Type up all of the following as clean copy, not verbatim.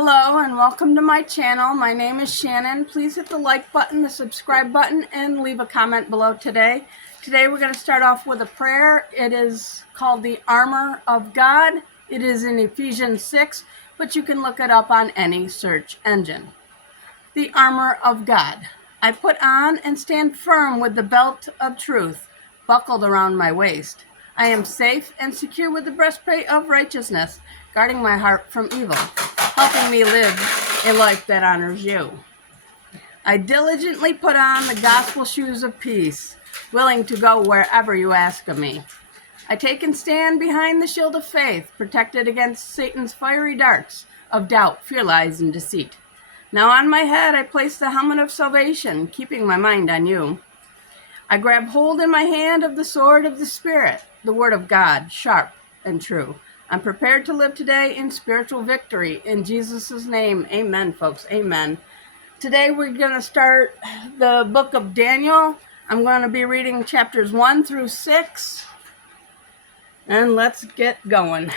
Hello and welcome to my channel. My name is Shannon. Please hit the like button, the subscribe button, and leave a comment below today. Today we're going to start off with a prayer. It is called the Armor of God. It is in Ephesians 6, but you can look it up on any search engine. The Armor of God. I put on and stand firm with the belt of truth buckled around my waist. I am safe and secure with the breastplate of righteousness, guarding my heart from evil, helping me live a life that honors you. I diligently put on the gospel shoes of peace, willing to go wherever you ask of me. I take and stand behind the shield of faith, protected against Satan's fiery darts of doubt, fear, lies, and deceit. Now on my head I place the helmet of salvation, keeping my mind on you. I grab hold in my hand of the sword of the Spirit, the word of God, sharp and true. I'm prepared to live today in spiritual victory. In Jesus' name, amen, folks, amen. Today we're going to start the book of Daniel. I'm going to be reading chapters 1 through 6. And let's get going.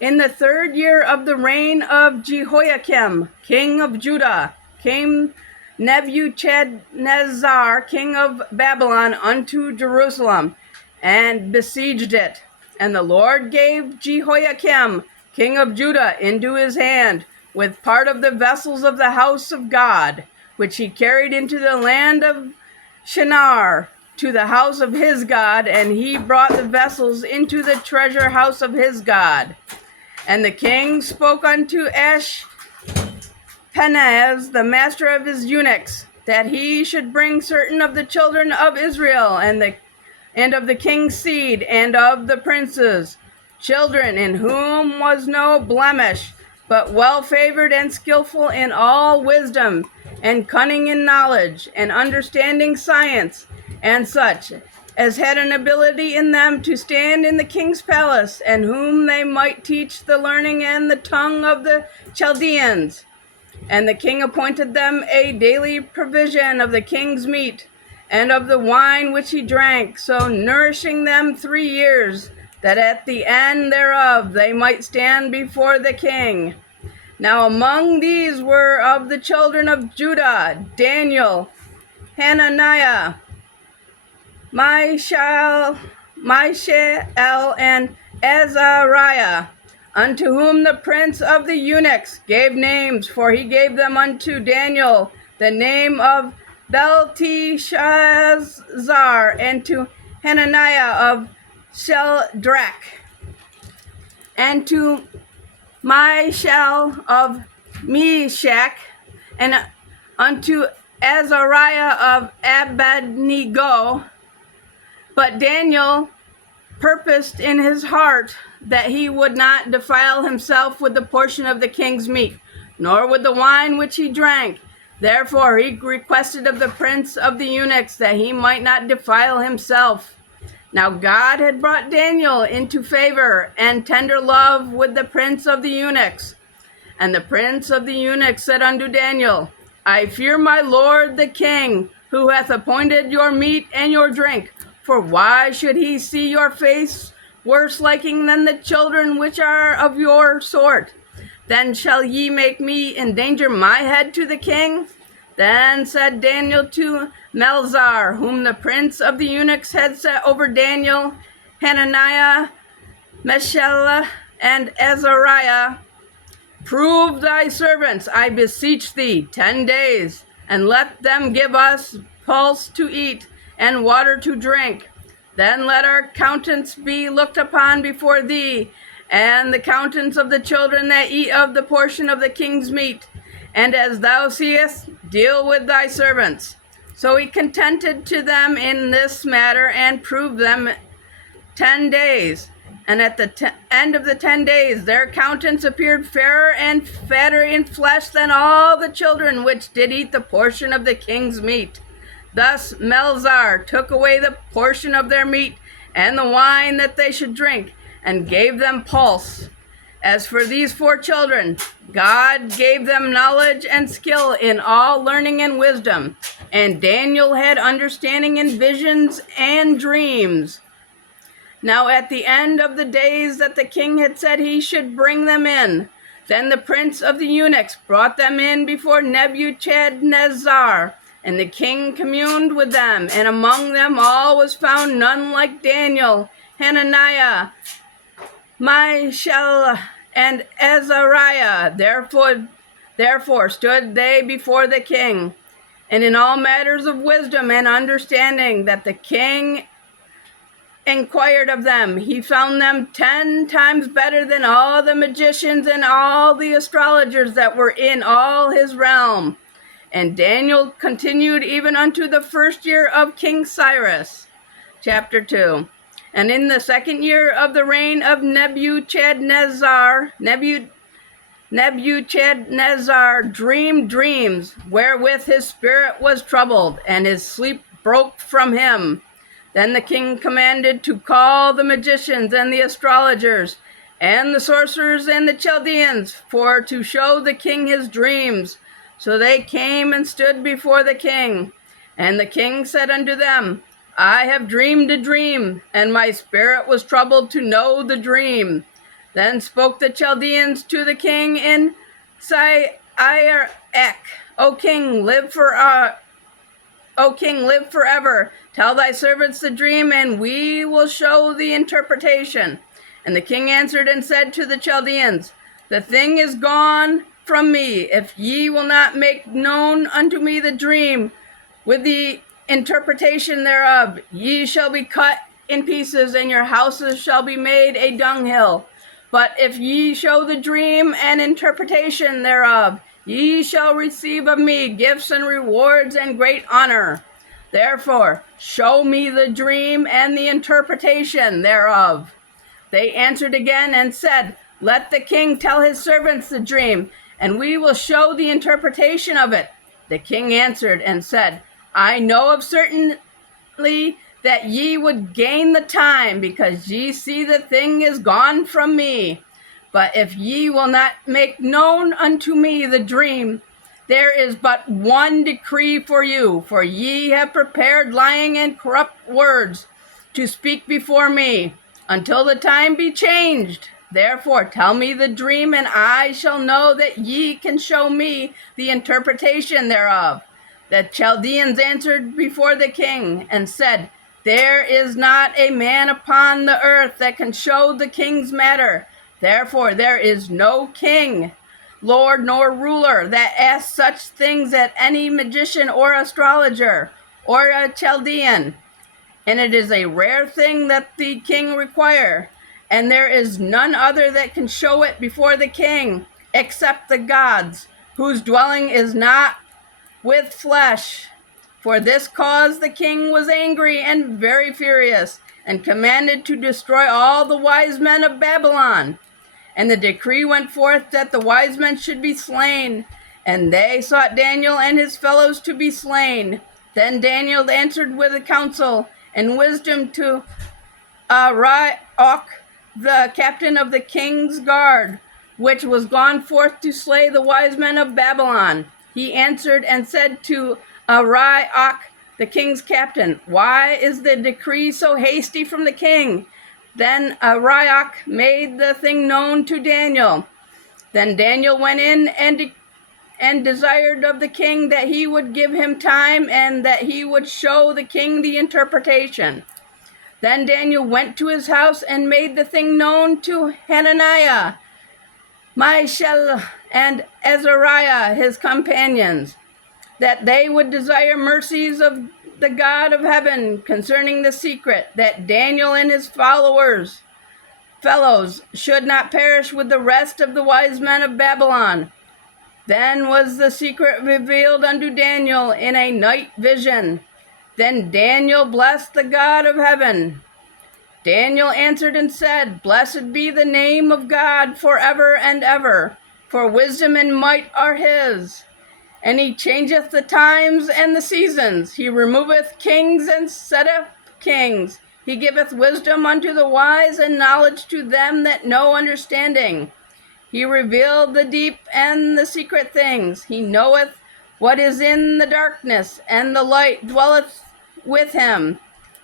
In the third year of the reign of Jehoiakim, king of Judah, came Nebuchadnezzar, king of Babylon, unto Jerusalem, and besieged it. And the Lord gave Jehoiakim, king of Judah, into his hand, with part of the vessels of the house of God, which he carried into the land of Shinar, to the house of his God, and he brought the vessels into the treasure house of his God. And the king spoke unto Ashpenaz, the master of his eunuchs, that he should bring certain of the children of Israel, and of the king's seed, and of the princes, children in whom was no blemish, but well favored and skillful in all wisdom, and cunning in knowledge, and understanding science, and such as had an ability in them to stand in the king's palace, and whom they might teach the learning and the tongue of the Chaldeans. And the king appointed them a daily provision of the king's meat, and of the wine which he drank, so nourishing them 3 years, that at the end thereof they might stand before the king. Now among these were of the children of Judah, Daniel, Hananiah, Mishael, and Azariah, unto whom the prince of the eunuchs gave names, for he gave them unto Daniel the name of Belteshazzar, and to Hananiah of Shedrach, and to Mishael of Meshach, and unto Azariah of Abednego. But Daniel purposed in his heart that he would not defile himself with the portion of the king's meat, nor with the wine which he drank. Therefore he requested of the prince of the eunuchs that he might not defile himself. Now God had brought Daniel into favor and tender love with the prince of the eunuchs. And the prince of the eunuchs said unto Daniel, I fear my lord the king, who hath appointed your meat and your drink. For why should he see your face worse liking than the children which are of your sort? Then shall ye make me endanger my head to the king? Then said Daniel to Melzar, whom the prince of the eunuchs had set over Daniel, Hananiah, Mishael, and Azariah, prove thy servants, I beseech thee, 10 days, and let them give us pulse to eat, and water to drink. Then let our countenance be looked upon before thee, and the countenance of the children that eat of the portion of the king's meat. And as thou seest, deal with thy servants. So he contented to them in this matter, and proved them 10 days. And at the end of the 10 days, their countenance appeared fairer and fatter in flesh than all the children which did eat the portion of the king's meat. Thus Melzar took away the portion of their meat and the wine that they should drink, and gave them pulse. As for these 4 children, God gave them knowledge and skill in all learning and wisdom, and Daniel had understanding in visions and dreams. Now at the end of the days that the king had said he should bring them in, Then the prince of the eunuchs brought them in before Nebuchadnezzar, and the king communed with them, and among them all was found none like Daniel, Hananiah, Mishael, and Azariah. Therefore stood they before the king, and in all matters of wisdom and understanding that the king inquired of them, he found them 10 times better than all the magicians and all the astrologers that were in all his realm. And Daniel continued even unto the first year of King Cyrus. Chapter 2. And in the second year of the reign of Nebuchadnezzar dreamed dreams, wherewith his spirit was troubled, and his sleep broke from him. Then the king commanded to call the magicians and the astrologers, and the sorcerers and the Chaldeans, for to show the king his dreams. So they came and stood before the king. And the king said unto them, I have dreamed a dream, and my spirit was troubled to know the dream. Then spoke the Chaldeans to the king in Syriac, O king, live forever. Tell thy servants the dream, and we will show the interpretation. And the king answered and said to the Chaldeans, the thing is gone from me. If ye will not make known unto me the dream with the interpretation thereof, ye shall be cut in pieces, and your houses shall be made a dunghill. But if ye show the dream and interpretation thereof, ye shall receive of me gifts and rewards and great honor. Therefore, show me the dream and the interpretation thereof. They answered again and said, let the king tell his servants the dream, and we will show the interpretation of it. The king answered and said, I know of certainly that ye would gain the time, because ye see the thing is gone from me. But if ye will not make known unto me the dream, there is but one decree for you, for ye have prepared lying and corrupt words to speak before me, until the time be changed. Therefore tell me the dream, and I shall know that ye can show me the interpretation thereof. The Chaldeans answered before the king and said, there is not a man upon the earth that can show the king's matter. Therefore there is no king, lord, nor ruler that asks such things at any magician or astrologer or a Chaldean. And it is a rare thing that the king require, and there is none other that can show it before the king, except the gods, whose dwelling is not with flesh. For this cause the king was angry and very furious, and commanded to destroy all the wise men of Babylon. And the decree went forth that the wise men should be slain, and they sought Daniel and his fellows to be slain. Then Daniel answered with a counsel and wisdom to Arioch, the captain of the king's guard, which was gone forth to slay the wise men of Babylon. He answered and said to Arioch, the king's captain, why is the decree so hasty from the king? Then Arioch made the thing known to Daniel. Then Daniel went in and desired of the king that he would give him time, and that he would show the king the interpretation. Then Daniel went to his house and made the thing known to Hananiah, Mishael, and Azariah, his companions, that they would desire mercies of the God of heaven concerning the secret, that Daniel and his fellows should not perish with the rest of the wise men of Babylon. Then was the secret revealed unto Daniel in a night vision. Then Daniel blessed the God of heaven. Daniel answered and said, blessed be the name of God forever and ever, for wisdom and might are his. And he changeth the times and the seasons. He removeth kings and setteth kings. He giveth wisdom unto the wise, and knowledge to them that know understanding. He revealed the deep and the secret things. He knoweth what is in the darkness, and the light dwelleth with him.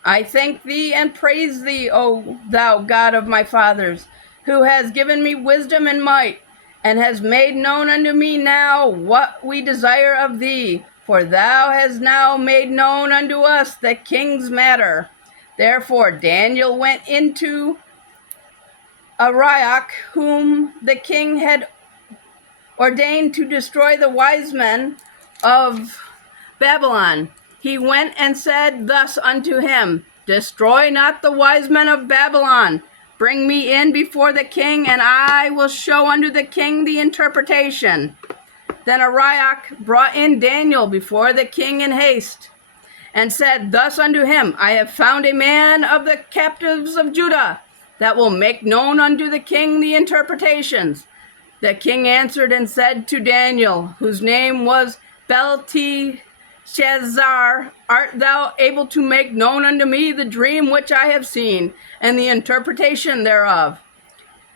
I thank thee and praise thee, O thou God of my fathers, who has given me wisdom and might, and has made known unto me now what we desire of thee, for thou hast now made known unto us the king's matter. Therefore Daniel went into Arioch, whom the king had ordained to destroy the wise men of Babylon. He went and said thus unto him, Destroy not the wise men of Babylon. Bring me in before the king, and I will show unto the king the interpretation. Then Arioch brought in Daniel before the king in haste, and said thus unto him, I have found a man of the captives of Judah, that will make known unto the king the interpretations. The king answered and said to Daniel, whose name was Belteshazzar, Art thou able to make known unto me the dream which I have seen, and the interpretation thereof?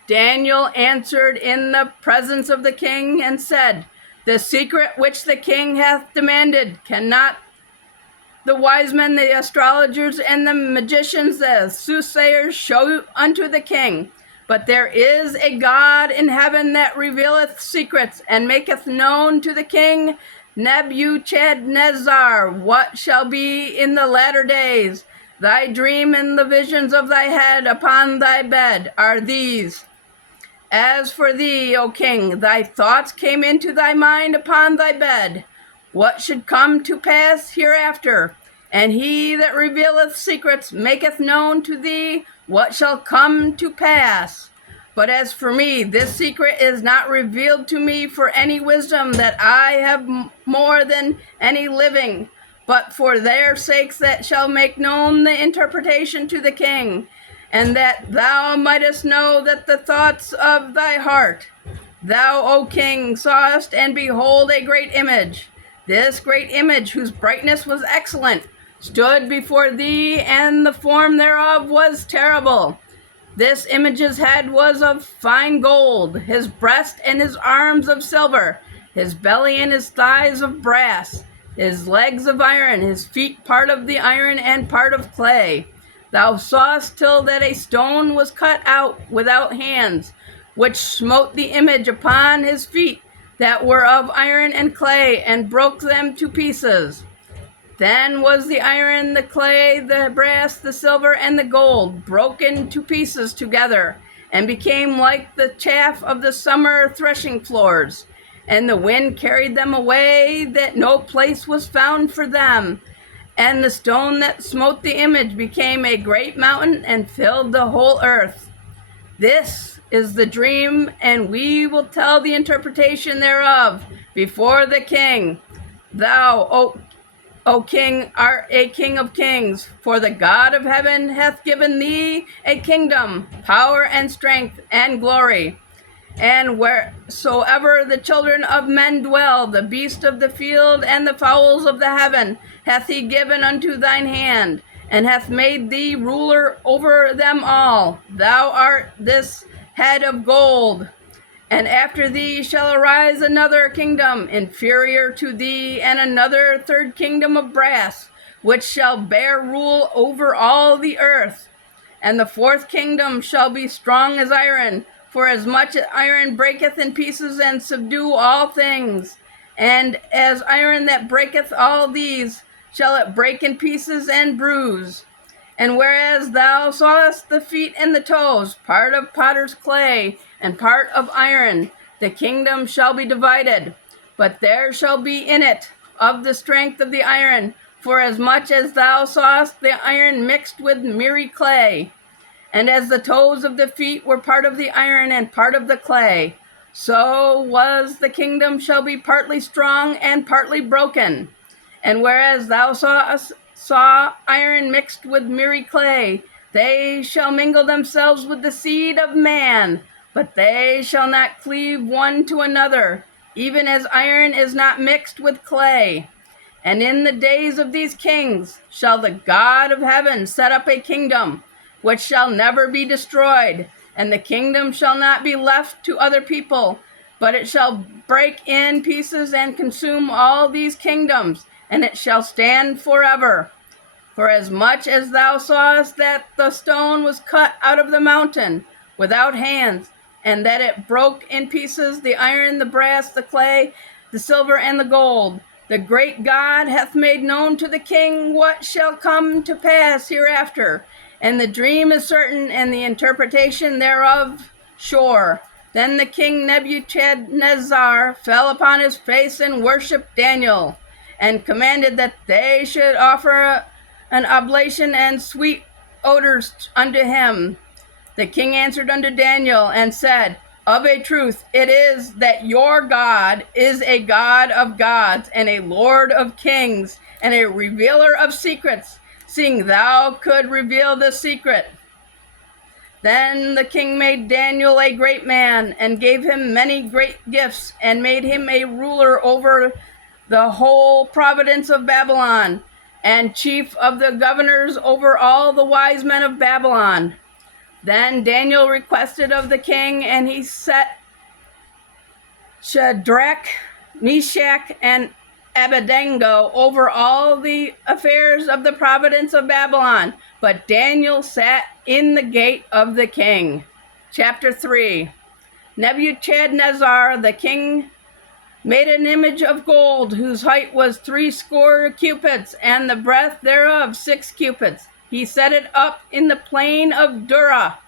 Daniel answered in the presence of the king, and said, The secret which the king hath demanded cannot the wise men, the astrologers, and the magicians, the soothsayers, show unto the king. But there is a God in heaven that revealeth secrets, and maketh known to the king Nebuchadnezzar what shall be in the latter days. Thy dream and the visions of thy head upon thy bed are these. As for thee, O king, thy thoughts came into thy mind upon thy bed, what should come to pass hereafter. And he that revealeth secrets maketh known to thee what shall come to pass. But as for me, this secret is not revealed to me for any wisdom that I have more than any living, but for their sakes that shall make known the interpretation to the king, and that thou mightest know that the thoughts of thy heart. Thou, O king, sawest, and behold, a great image. This great image, whose brightness was excellent, stood before thee, and the form thereof was terrible. This image's head was of fine gold, his breast and his arms of silver, his belly and his thighs of brass, his legs of iron, his feet part of the iron and part of clay. Thou sawest till that a stone was cut out without hands, which smote the image upon his feet that were of iron and clay, and broke them to pieces. Then was the iron, the clay, the brass, the silver, and the gold broken to pieces together, and became like the chaff of the summer threshing floors. And the wind carried them away, that no place was found for them. And the stone that smote the image became a great mountain, and filled the whole earth. This is the dream, and we will tell the interpretation thereof before the king. Thou, O king, art a king of kings, for the God of heaven hath given thee a kingdom, power and strength and glory. And wheresoever the children of men dwell, the beasts of the field and the fowls of the heaven hath he given unto thine hand, and hath made thee ruler over them all. Thou art this head of gold. And after thee shall arise another kingdom inferior to thee, and another third kingdom of brass, which shall bear rule over all the earth. And the fourth kingdom shall be strong as iron, for as much as iron breaketh in pieces and subdue all things. And as iron that breaketh all these, shall it break in pieces and bruise. And whereas thou sawest the feet and the toes, part of potter's clay, and part of iron, the kingdom shall be divided. But there shall be in it of the strength of the iron, for as much as thou sawest the iron mixed with miry clay. And as the toes of the feet were part of the iron and part of the clay, so was the kingdom shall be partly strong and partly broken. And whereas thou saw iron mixed with miry clay, they shall mingle themselves with the seed of man, but they shall not cleave one to another, even as iron is not mixed with clay. And in the days of these kings shall the God of heaven set up a kingdom, which shall never be destroyed, and the kingdom shall not be left to other people, but it shall break in pieces and consume all these kingdoms, and it shall stand forever. For as much as thou sawest that the stone was cut out of the mountain without hands, and that it broke in pieces the iron, the brass, the clay, the silver, and the gold. The great God hath made known to the king what shall come to pass hereafter, and the dream is certain, and the interpretation thereof sure. Then the king Nebuchadnezzar fell upon his face and worshipped Daniel, and commanded that they should offer an oblation and sweet odors unto him. The king answered unto Daniel and said, Of a truth it is that your God is a God of gods, and a Lord of kings, and a revealer of secrets, seeing thou could reveal the secret. Then the king made Daniel a great man, and gave him many great gifts, and made him a ruler over the whole province of Babylon, and chief of the governors over all the wise men of Babylon. Then Daniel requested of the king, and he set Shadrach, Meshach, and Abednego over all the affairs of the province of Babylon. But Daniel sat in the gate of the king. Chapter 3. Nebuchadnezzar the king made an image of gold, whose height was 60 cubits, and the breadth thereof 6 cubits. He set it up in the plain of Dura,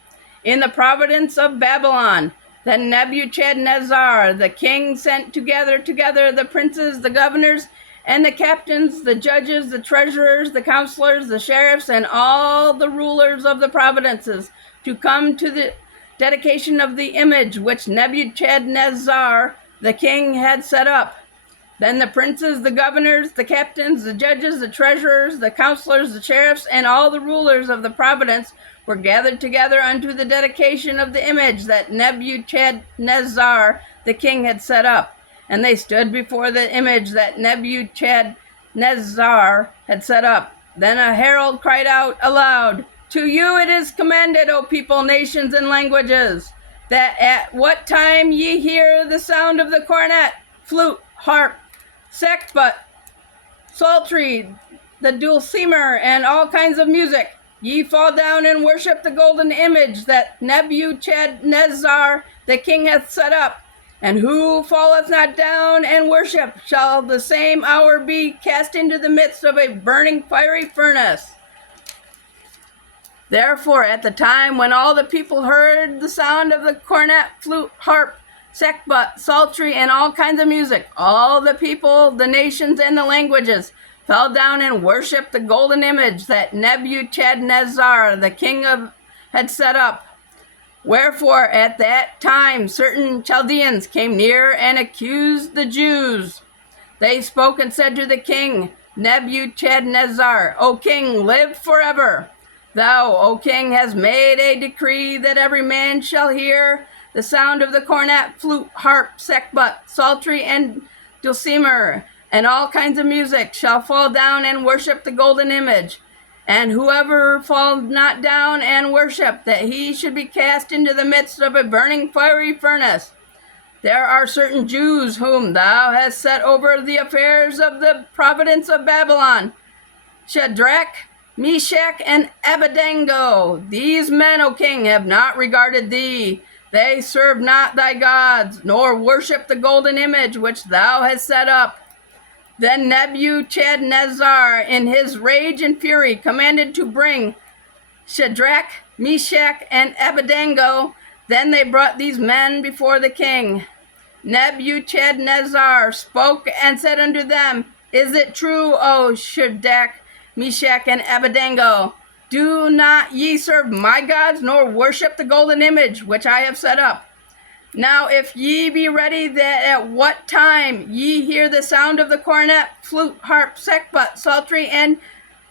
in the province of Babylon. Then Nebuchadnezzar the king sent together the princes, the governors, and the captains, the judges, the treasurers, the counselors, the sheriffs, and all the rulers of the provinces, to come to the dedication of the image which Nebuchadnezzar the king had set up. Then the princes, the governors, the captains, the judges, the treasurers, the counselors, the sheriffs, and all the rulers of the province were gathered together unto the dedication of the image that Nebuchadnezzar the king had set up. And they stood before the image that Nebuchadnezzar had set up. Then a herald cried out aloud, To you it is commanded, O people, nations, and languages, that at what time ye hear the sound of the cornet, flute, harp, sackbut, psaltery, the dulcimer, and all kinds of music, ye fall down and worship the golden image that Nebuchadnezzar the king hath set up. And who falleth not down and worship shall the same hour be cast into the midst of a burning fiery furnace. Therefore, at the time when all the people heard the sound of the cornet, flute, harp, sackbut, psaltery, and all kinds of music, all the people, the nations, and the languages fell down and worshipped the golden image that Nebuchadnezzar the king had set up. Wherefore at that time certain Chaldeans came near and accused the Jews. They spoke and said to the king Nebuchadnezzar, O king, live forever. Thou, O king, hast made a decree that every man shall hear the sound of the cornet, flute, harp, sackbut, psaltery, and dulcimer, and all kinds of music, shall fall down and worship the golden image. And whoever fall not down and worship, that he should be cast into the midst of a burning fiery furnace. There are certain Jews whom thou hast set over the affairs of the province of Babylon, Shadrach, Meshach, and Abednego. These men, O king, have not regarded thee. They serve not thy gods, nor worship the golden image which thou hast set up. Then Nebuchadnezzar, in his rage and fury, commanded to bring Shadrach, Meshach, and Abednego. Then they brought these men before the king. Nebuchadnezzar spoke and said unto them, Is it true, O Shadrach, Meshach, and Abednego? Do not ye serve my gods, nor worship the golden image which I have set up? Now if ye be ready, that at what time ye hear the sound of the cornet, flute, harp, sackbut, psaltery, and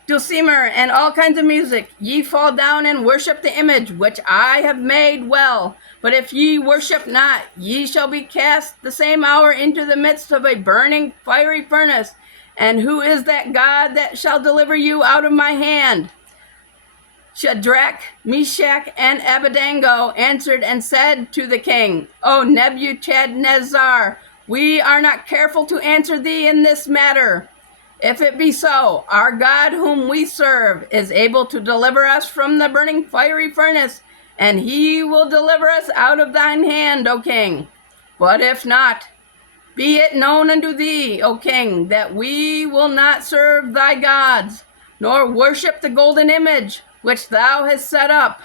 dulcimer, and all kinds of music, ye fall down and worship the image which I have made well. But if ye worship not, ye shall be cast the same hour into the midst of a burning fiery furnace. And who is that God that shall deliver you out of my hand? Shadrach, Meshach, and Abednego answered and said to the king, O Nebuchadnezzar, we are not careful to answer thee in this matter. If it be so, our God whom we serve is able to deliver us from the burning fiery furnace, and he will deliver us out of thine hand, O king. But if not, be it known unto thee, O king, that we will not serve thy gods, nor worship the golden image which thou hast set up.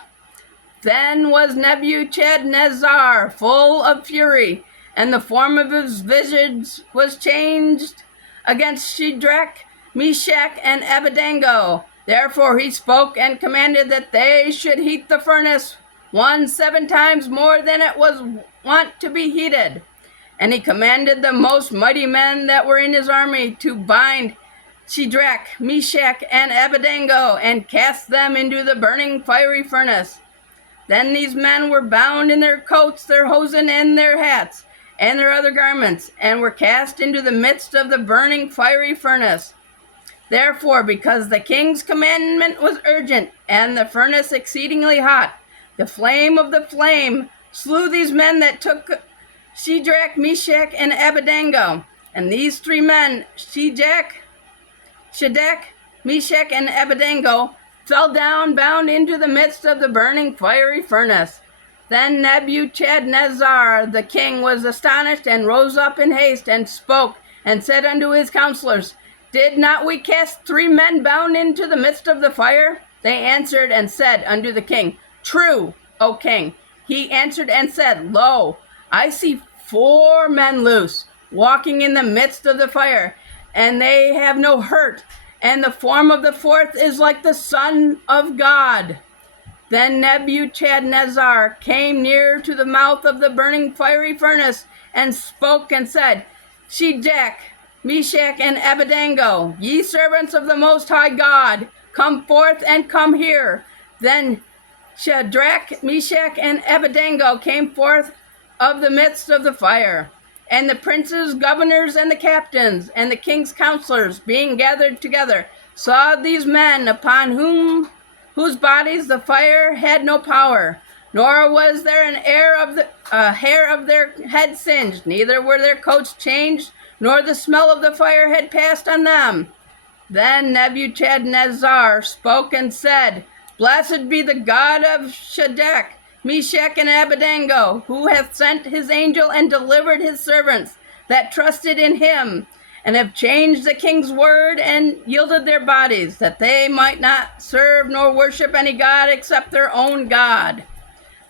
Then was Nebuchadnezzar full of fury, and the form of his visage was changed against Shadrach, Meshach, and Abednego. Therefore he spoke and commanded that they should heat the furnace 7 times more than it was wont to be heated. And he commanded the most mighty men that were in his army to bind Shadrach, Meshach, and Abednego, and cast them into the burning fiery furnace. Then these men were bound in their coats, their hosen, and their hats, and their other garments, and were cast into the midst of the burning fiery furnace. Therefore, because the king's commandment was urgent, and the furnace exceedingly hot, the flame of the flame slew these men that took Shadrach, Meshach, and Abednego. And these 3 men, Shadrach, Meshach, and Abednego, fell down bound into the midst of the burning fiery furnace. Then Nebuchadnezzar the king was astonished, and rose up in haste, and spoke, and said unto his counselors, Did not we cast 3 men bound into the midst of the fire? They answered and said unto the king, True, O king. He answered and said, Lo, I see 4 men loose, walking in the midst of the fire, and they have no hurt, and the form of the 4th is like the Son of God. Then Nebuchadnezzar came near to the mouth of the burning fiery furnace, and spoke and said, Shadrach, Meshach, and Abednego, ye servants of the Most High God, come forth and come here. Then Shadrach, Meshach, and Abednego came forth of the midst of the fire. And the princes, governors, and the captains, and the king's counselors, being gathered together, saw these men, upon whose bodies the fire had no power, nor was there an hair of their head singed, neither were their coats changed, nor the smell of the fire had passed on them. Then Nebuchadnezzar spoke and said, Blessed be the God of Shadrach, Meshach, and Abednego, who hath sent his angel and delivered his servants that trusted in him, and have changed the king's word and yielded their bodies, that they might not serve nor worship any god except their own God.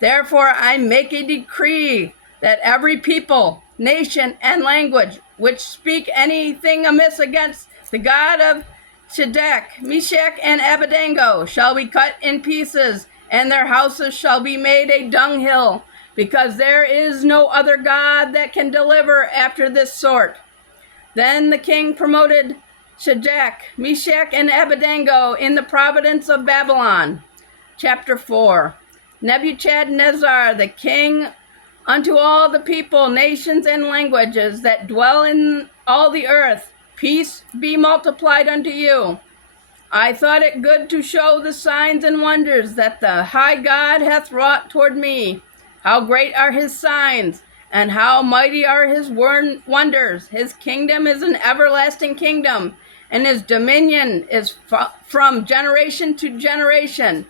Therefore I make a decree that every people, nation, and language which speak anything amiss against the God of Shadrach, Meshach, and Abednego shall be cut in pieces, and their houses shall be made a dunghill, because there is no other God that can deliver after this sort. Then the king promoted Shadrach, Meshach, and Abednego in the province of Babylon. Chapter 4. Nebuchadnezzar the king unto all the people, nations, and languages that dwell in all the earth, peace be multiplied unto you. I thought it good to show the signs and wonders that the high God hath wrought toward me. How great are his signs, and how mighty are his wonders. His kingdom is an everlasting kingdom, and his dominion is from generation to generation.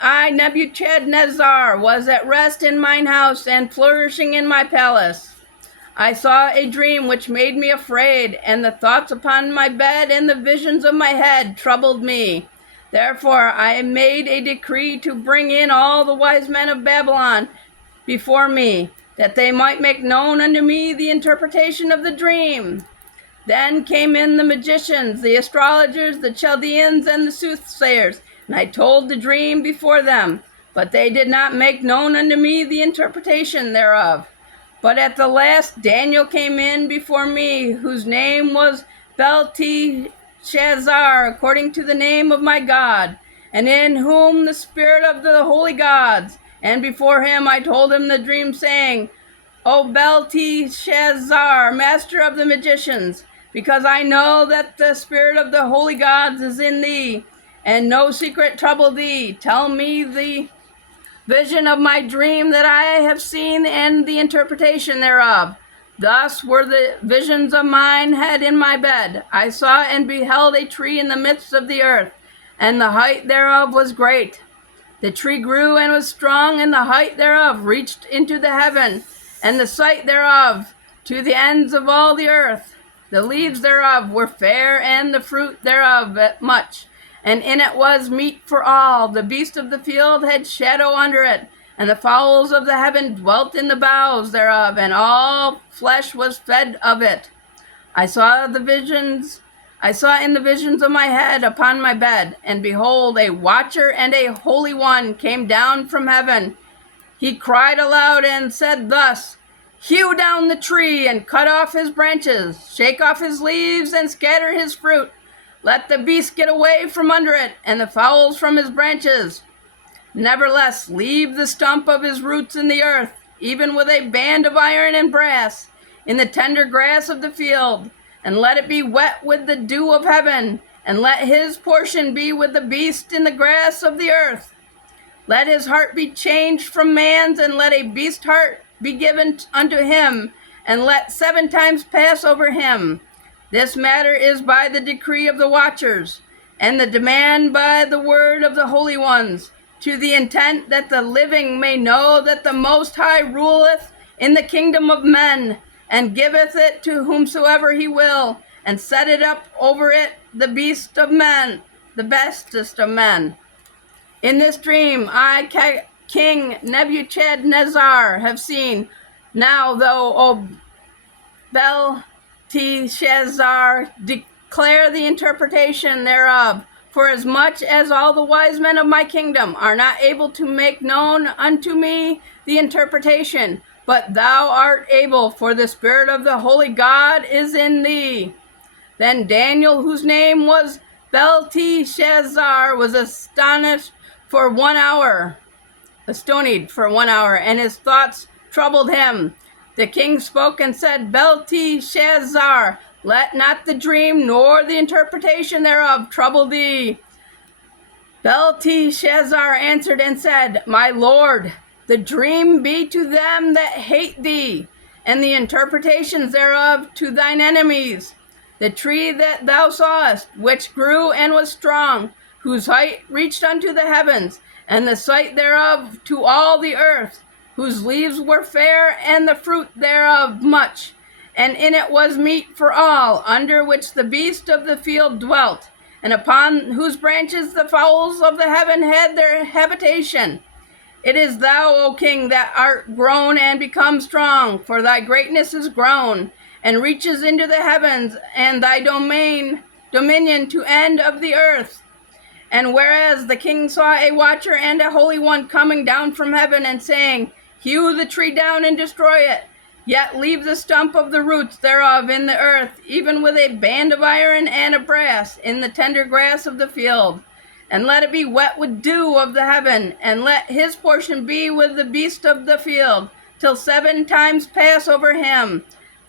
I, Nebuchadnezzar, was at rest in mine house, and flourishing in my palace. I saw a dream which made me afraid, and the thoughts upon my bed and the visions of my head troubled me. Therefore I made a decree to bring in all the wise men of Babylon before me, that they might make known unto me the interpretation of the dream. Then came in the magicians, the astrologers, the Chaldeans, and the soothsayers, and I told the dream before them, but they did not make known unto me the interpretation thereof. But at the last Daniel came in before me, whose name was Belteshazzar, according to the name of my God, and in whom the spirit of the holy gods. And before him I told him the dream, saying, O Belteshazzar, master of the magicians, because I know that the spirit of the holy gods is in thee, and no secret trouble thee, tell me the vision of my dream that I have seen, and the interpretation thereof. Thus were the visions of mine had in my bed. I saw and beheld a tree in the midst of the earth, and the height thereof was great. The tree grew and was strong, and the height thereof reached into the heaven, and the sight thereof to the ends of all the earth. The leaves thereof were fair, and the fruit thereof much, and in it was meat for all. The beasts of the field had shadow under it, and the fowls of the heaven dwelt in the boughs thereof, and all flesh was fed of it. I saw in the visions of my head upon my bed, and behold, a watcher and a holy one came down from heaven. He cried aloud and said thus, Hew down the tree, and cut off his branches, shake off his leaves, and scatter his fruit. Let the beast get away from under it, and the fowls from his branches. Nevertheless, leave the stump of his roots in the earth, even with a band of iron and brass, in the tender grass of the field, and let it be wet with the dew of heaven, and let his portion be with the beast in the grass of the earth. Let his heart be changed from man's, and let a beast heart be given unto him, and let 7 times pass over him. This matter is by the decree of the watchers, and the demand by the word of the holy ones, to the intent that the living may know that the Most High ruleth in the kingdom of men, and giveth it to whomsoever he will, and set it up over it the beast of men, the bestest of men. In this dream I, King Nebuchadnezzar, have seen. Now, though, O Belteshazzar, declare the interpretation thereof, for as much as all the wise men of my kingdom are not able to make known unto me the interpretation, but thou art able, for the Spirit of the holy God is in thee. Then Daniel, whose name was Belteshazzar, was astonied for 1 hour, and his thoughts troubled him. The king spoke and said, Belteshazzar, let not the dream nor the interpretation thereof trouble thee. Belteshazzar answered and said, My lord, the dream be to them that hate thee, and the interpretations thereof to thine enemies. The tree that thou sawest, which grew and was strong, whose height reached unto the heavens, and the sight thereof to all the earth, whose leaves were fair, and the fruit thereof much, and in it was meat for all, under which the beast of the field dwelt, and upon whose branches the fowls of the heaven had their habitation. It is thou, O king, that art grown and become strong, for thy greatness is grown, and reaches into the heavens, and thy dominion to end of the earth. And whereas the king saw a watcher and a holy one coming down from heaven, and saying, Hew the tree down and destroy it, yet leave the stump of the roots thereof in the earth, even with a band of iron and of brass, in the tender grass of the field. And let it be wet with dew of the heaven, and let his portion be with the beast of the field, till 7 times pass over him.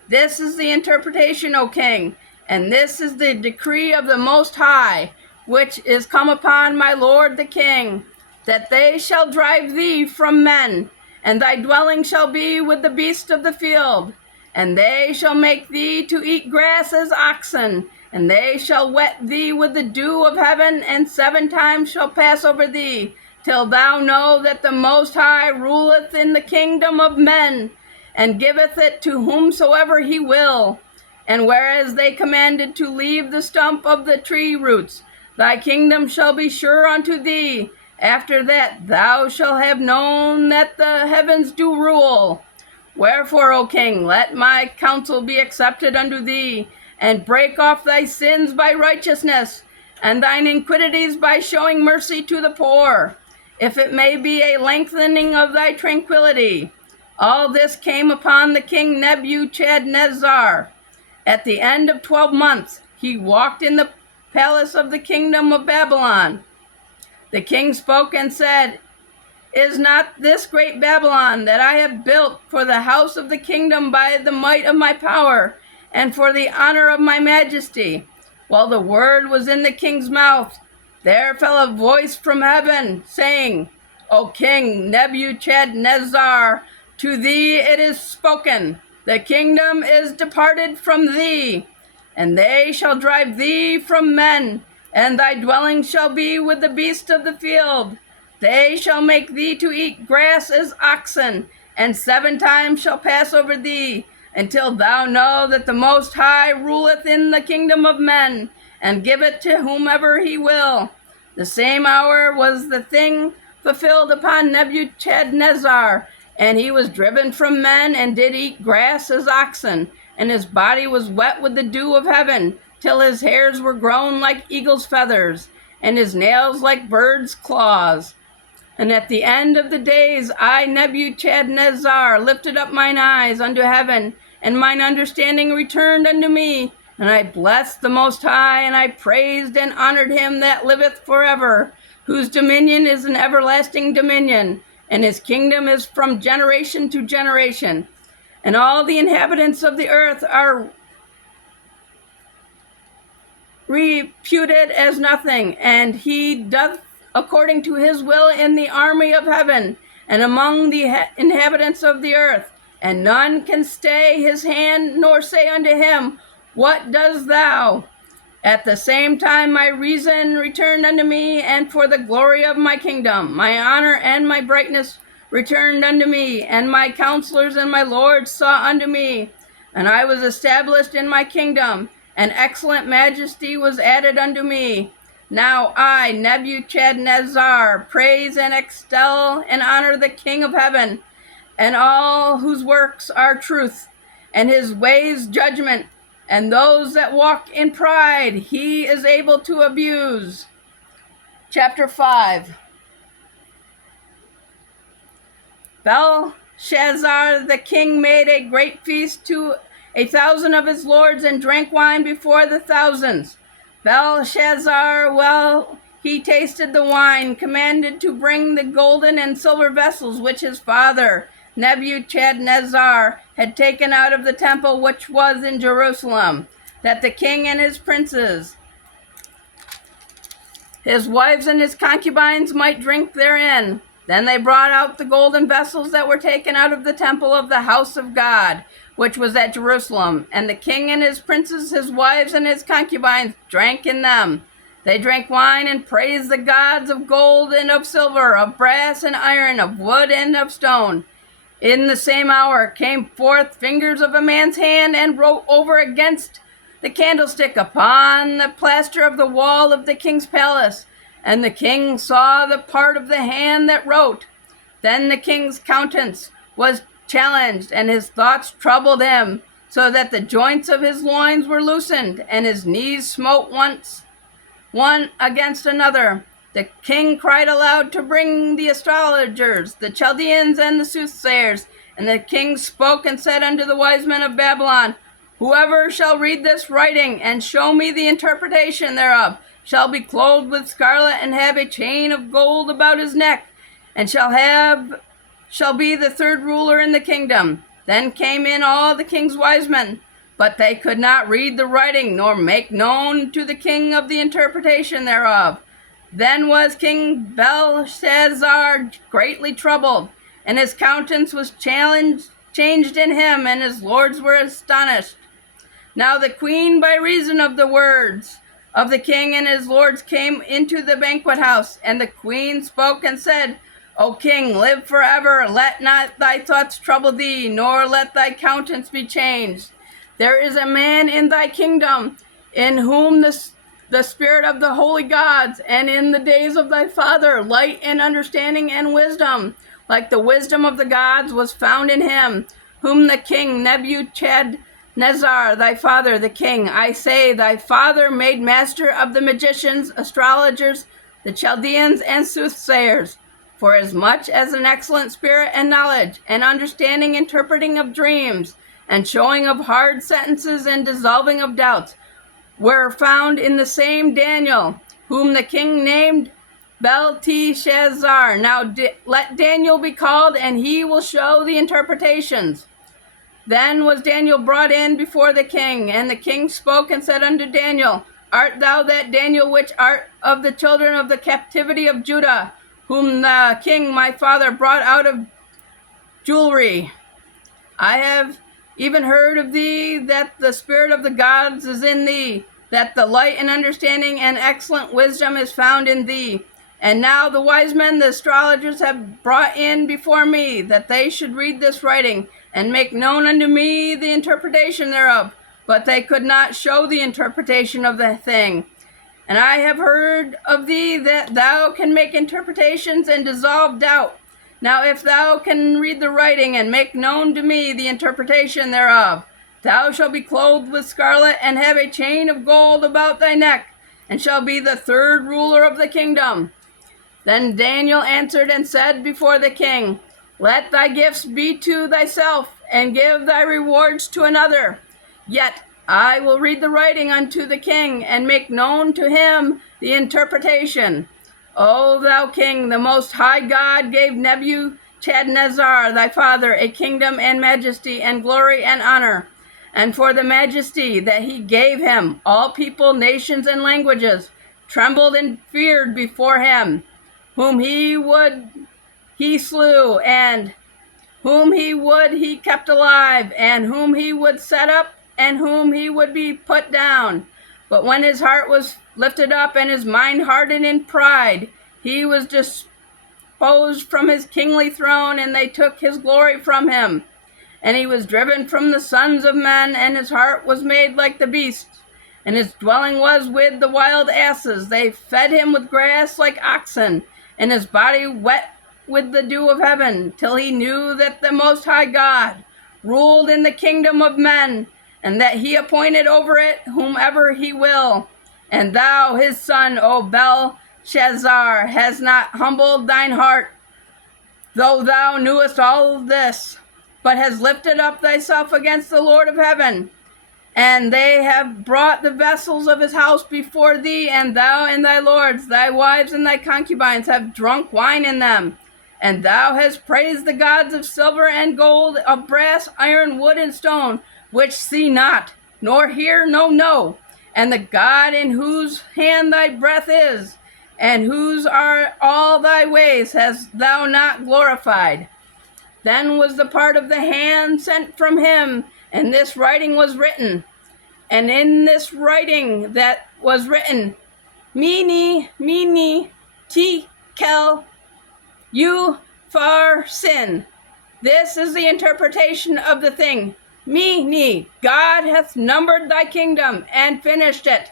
This is the interpretation, O king, and this is the decree of the Most High, which is come upon my lord the king, that they shall drive thee from men, and thy dwelling shall be with the beast of the field, and they shall make thee to eat grass as oxen, and they shall wet thee with the dew of heaven, and 7 times shall pass over thee, till thou know that the Most High ruleth in the kingdom of men, and giveth it to whomsoever he will. And whereas they commanded to leave the stump of the tree roots, thy kingdom shall be sure unto thee. After that thou shalt have known that the heavens do rule. Wherefore, O king, let my counsel be accepted unto thee, and break off thy sins by righteousness, and thine iniquities by showing mercy to the poor, if it may be a lengthening of thy tranquility. All this came upon the king Nebuchadnezzar. At the end of 12 months, he walked in the palace of the kingdom of Babylon. The king spoke and said, Is not this great Babylon that I have built for the house of the kingdom by the might of my power, and for the honor of my majesty? While the word was in the king's mouth, there fell a voice from heaven, saying, O king Nebuchadnezzar, to thee it is spoken, the kingdom is departed from thee, and they shall drive thee from men, and thy dwelling shall be with the beast of the field. They shall make thee to eat grass as oxen, and 7 times shall pass over thee, until thou know that the Most High ruleth in the kingdom of men, and giveth to whomever he will. The same hour was the thing fulfilled upon Nebuchadnezzar, and he was driven from men, and did eat grass as oxen, and his body was wet with the dew of heaven, till his hairs were grown like eagle's feathers, and his nails like birds' claws. And at the end of the days, I, Nebuchadnezzar, lifted up mine eyes unto heaven, and mine understanding returned unto me. And I blessed the Most High, and I praised and honored him that liveth forever, whose dominion is an everlasting dominion, and his kingdom is from generation to generation. And all the inhabitants of the earth are reputed as nothing, and he doth according to his will in the army of heaven, and among the inhabitants of the earth. And none can stay his hand, nor say unto him, What doest thou? At the same time my reason returned unto me, and for the glory of my kingdom, my honor and my brightness returned unto me, and my counselors and my lords saw unto me. And I was established in my kingdom, and excellent majesty was added unto me. Now I, Nebuchadnezzar, praise and extol and honor the King of heaven, and all whose works are truth, and his ways judgment, and those that walk in pride he is able to abuse. Chapter 5. Belshazzar the king made a great feast to 1,000 of his lords, and drank wine before the thousands. Belshazzar, while he tasted the wine, commanded to bring the golden and silver vessels which his father Nebuchadnezzar had taken out of the temple which was in Jerusalem, that the king and his princes, his wives and his concubines might drink therein. Then they brought out the golden vessels that were taken out of the temple of the house of God, which was at Jerusalem, and the king and his princes, his wives and his concubines, drank in them. They drank wine and praised the gods of gold and of silver, of brass and iron, of wood and of stone. In the same hour came forth fingers of a man's hand, and wrote over against the candlestick upon the plaster of the wall of the king's palace. And the king saw the part of the hand that wrote. Then the king's countenance was challenged, and his thoughts troubled him, so that the joints of his loins were loosened, and his knees smote one against another. The king cried aloud to bring the astrologers, the Chaldeans, and the soothsayers. And the king spoke and said unto the wise men of Babylon, Whoever shall read this writing, and show me the interpretation thereof, shall be clothed with scarlet, and have a chain of gold about his neck, and shall be the third ruler in the kingdom. Then came in all the king's wise men, but they could not read the writing, nor make known to the king of the interpretation thereof. Then was King Belshazzar greatly troubled, and his countenance was changed in him, and his lords were astonished. Now the queen, by reason of the words of the king and his lords, came into the banquet house, and the queen spoke and said, O king, live forever. Let not thy thoughts trouble thee, nor let thy countenance be changed. There is a man in thy kingdom, in whom the spirit of the holy gods, and in the days of thy father, light and understanding and wisdom, like the wisdom of the gods, was found in him, whom the king Nebuchadnezzar, thy father, the king, I say, thy father, made master of the magicians, astrologers, the Chaldeans, and soothsayers. For as much as an excellent spirit and knowledge, and understanding, interpreting of dreams, and showing of hard sentences, and dissolving of doubts, were found in the same Daniel, whom the king named Belteshazzar. Now let Daniel be called, and he will show the interpretations. Then was Daniel brought in before the king, and the king spoke and said unto Daniel, Art thou that Daniel which art of the children of the captivity of Judah, whom the king my father brought out of jewelry? I have even heard of thee that the spirit of the gods is in thee, that the light and understanding and excellent wisdom is found in thee. And now the wise men, the astrologers, have brought in before me, that they should read this writing, and make known unto me the interpretation thereof. But they could not show the interpretation of the thing. And I have heard of thee that thou can make interpretations and dissolve doubt. Now if thou can read the writing, and make known to me the interpretation thereof, thou shalt be clothed with scarlet, and have a chain of gold about thy neck, and shall be the third ruler of the kingdom. Then Daniel answered and said before the king, Let thy gifts be to thyself, and give thy rewards to another. Yet I will read the writing unto the king, and make known to him the interpretation. O thou king, the most high God gave Nebuchadnezzar thy father a kingdom and majesty and glory and honor. And for the majesty that he gave him, all people, nations, and languages trembled and feared before him. Whom he would, he slew, and whom he would, he kept alive, and whom he would set up, and whom he would be put down. But when his heart was lifted up, and his mind hardened in pride, he was disposed from his kingly throne, and they took his glory from him. And he was driven from the sons of men, and his heart was made like the beasts, and his dwelling was with the wild asses. They fed him with grass like oxen, and his body wet with the dew of heaven, till he knew that the Most High God ruled in the kingdom of men, and that he appointed over it whomever he will. And thou, his son, O Belshazzar, hast not humbled thine heart, though thou knewest all this, but hast lifted up thyself against the Lord of heaven. And they have brought the vessels of his house before thee, and thou and thy lords, thy wives and thy concubines have drunk wine in them. And thou hast praised the gods of silver and gold, of brass, iron, wood, and stone, which see not, nor hear, nor know. And the God in whose hand thy breath is, and whose are all thy ways, hast thou not glorified. Then was the part of the hand sent from him, and this writing was written. And in this writing that was written, Mene, Tekel, Upharsin. This is the interpretation of the thing. Mene, God hath numbered thy kingdom and finished it.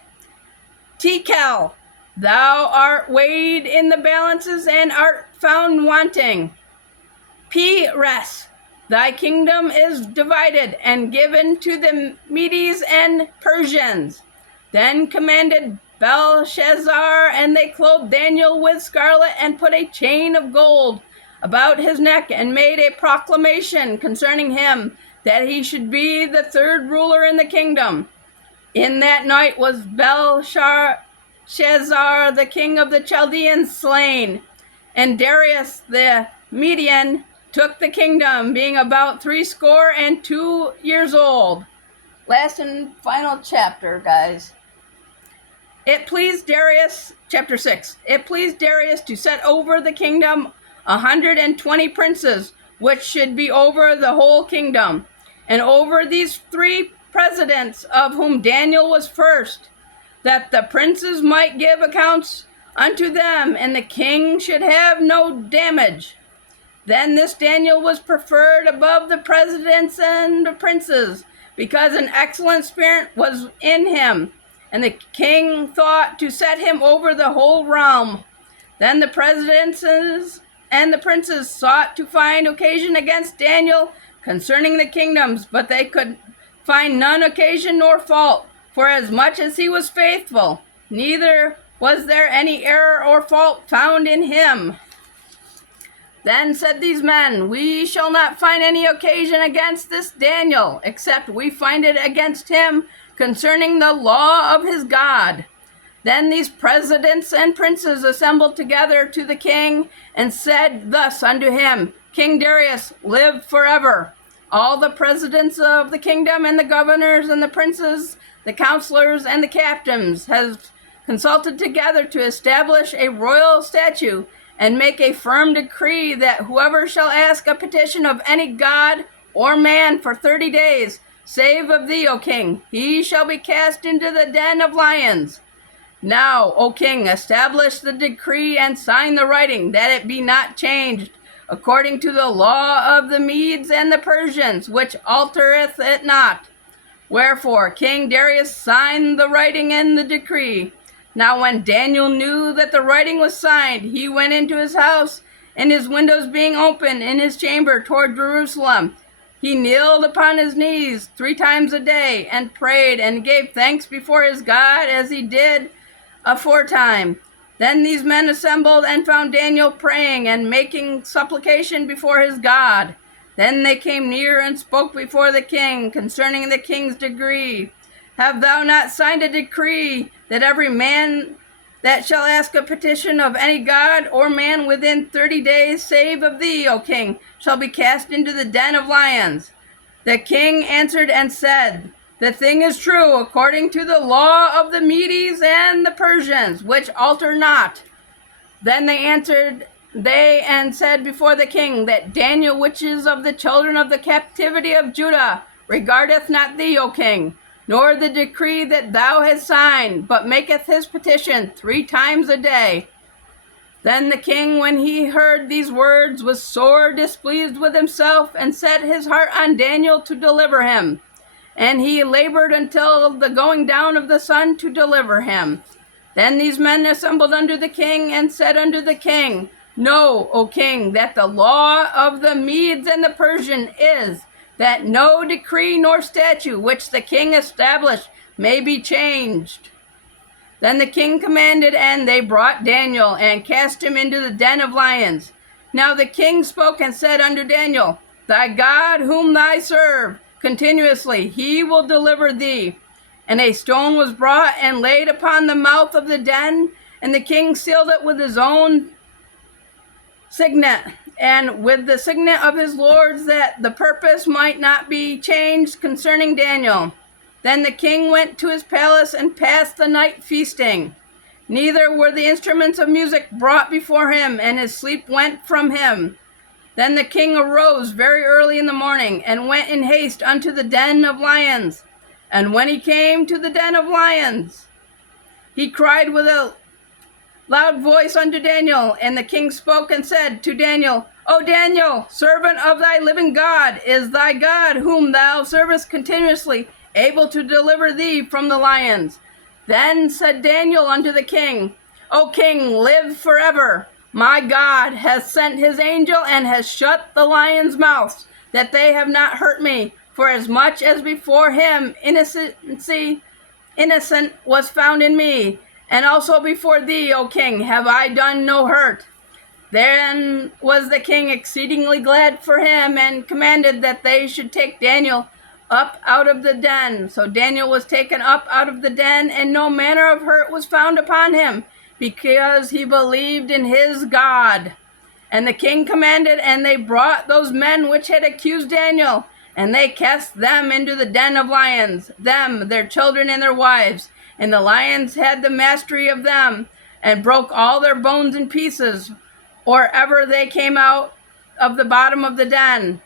Tekel, thou art weighed in the balances and art found wanting. Peres, thy kingdom is divided and given to the Medes and Persians. Then commanded Belshazzar, and they clothed Daniel with scarlet, and put a chain of gold about his neck, and made a proclamation concerning him, that he should be the third ruler in the kingdom. In that night was Belshazzar, the king of the Chaldeans, slain, and Darius the Median took the kingdom, being about 62 years old. Last and final chapter, guys. It pleased Darius, chapter 6. It pleased Darius to set over the kingdom 120 princes, which should be over the whole kingdom, and over these 3 presidents, of whom Daniel was first, that the princes might give accounts unto them, and the king should have no damage. Then this Daniel was preferred above the presidents and the princes, because an excellent spirit was in him, and the king thought to set him over the whole realm. Then the presidents and the princes sought to find occasion against Daniel concerning the kingdoms, but they could find none occasion nor fault, for as much as he was faithful, neither was there any error or fault found in him. Then said these men, We shall not find any occasion against this Daniel, except we find it against him concerning the law of his God. Then these presidents and princes assembled together to the king, and said thus unto him, King Darius, live forever. All the presidents of the kingdom, and the governors, and the princes, the counselors, and the captains have consulted together to establish a royal statute, and make a firm decree, that whoever shall ask a petition of any god or man for 30 days, save of thee, O king, he shall be cast into the den of lions. Now, O king, establish the decree and sign the writing, that it be not changed, according to the law of the Medes and the Persians, which altereth it not. Wherefore King Darius signed the writing and the decree. Now when Daniel knew that the writing was signed, he went into his house, and his windows being open in his chamber toward Jerusalem, he kneeled upon his knees 3 times a day, and prayed and gave thanks before his God, as he did aforetime. Then these men assembled and found Daniel praying and making supplication before his God. Then they came near and spoke before the king concerning the king's decree. Have thou not signed a decree that every man that shall ask a petition of any god or man within 30 days, save of thee, O king, shall be cast into the den of lions? The king answered and said, the thing is true, according to the law of the Medes and the Persians, which alter not. Then they answered and said before the king, that Daniel, which is of the children of the captivity of Judah, regardeth not thee, O king, nor the decree that thou hast signed, but maketh his petition 3 times a day. Then the king, when he heard these words, was sore displeased with himself, and set his heart on Daniel to deliver him. And he labored until the going down of the sun to deliver him. Then these men assembled unto the king, and said unto the king, know, O king, that the law of the Medes and the Persians is, that no decree nor statute which the king established may be changed. Then the king commanded, and they brought Daniel, and cast him into the den of lions. Now the king spoke and said unto Daniel, thy God whom thou serve continuously, he will deliver thee. And a stone was brought and laid upon the mouth of the den, and the king sealed it with his own signet, and with the signet of his lords, that the purpose might not be changed concerning Daniel. Then the king went to his palace and passed the night feasting. Neither were the instruments of music brought before him, and his sleep went from him. Then the king arose very early in the morning, and went in haste unto the den of lions. And when he came to the den of lions, he cried with a loud voice unto Daniel. And the king spoke and said to Daniel, O Daniel, servant of thy living God, is thy God, whom thou servest continuously, able to deliver thee from the lions? Then said Daniel unto the king, O king, live forever. My God has sent his angel, and has shut the lions' mouths, that they have not hurt me. For as much as before him innocent was found in me, and also before thee, O king, have I done no hurt. Then was the king exceedingly glad for him, and commanded that they should take Daniel up out of the den. So Daniel was taken up out of the den, and no manner of hurt was found upon him, because he believed in his God. And the king commanded, and they brought those men which had accused Daniel, and they cast them into the den of lions, them, their children, and their wives. And the lions had the mastery of them, and broke all their bones in pieces, or ever they came out of the bottom of the den.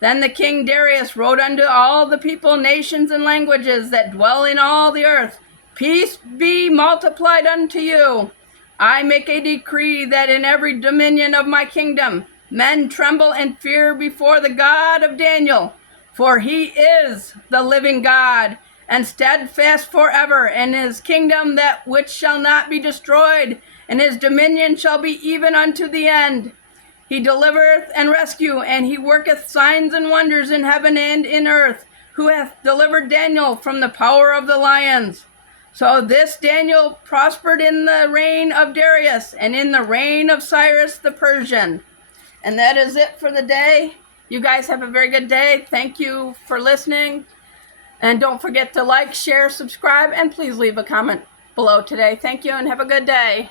Then the king Darius wrote unto all the people, nations, and languages that dwell in all the earth, peace be multiplied unto you. I make a decree that in every dominion of my kingdom men tremble and fear before the God of Daniel, for he is the living God, and steadfast forever, and his kingdom that which shall not be destroyed, and his dominion shall be even unto the end. He delivereth and rescueth, and he worketh signs and wonders in heaven and in earth, who hath delivered Daniel from the power of the lions. So this Daniel prospered in the reign of Darius, and in the reign of Cyrus the Persian. And that is it for the day. You guys have a very good day. Thank you for listening. And don't forget to like, share, subscribe, and please leave a comment below today. Thank you, and have a good day.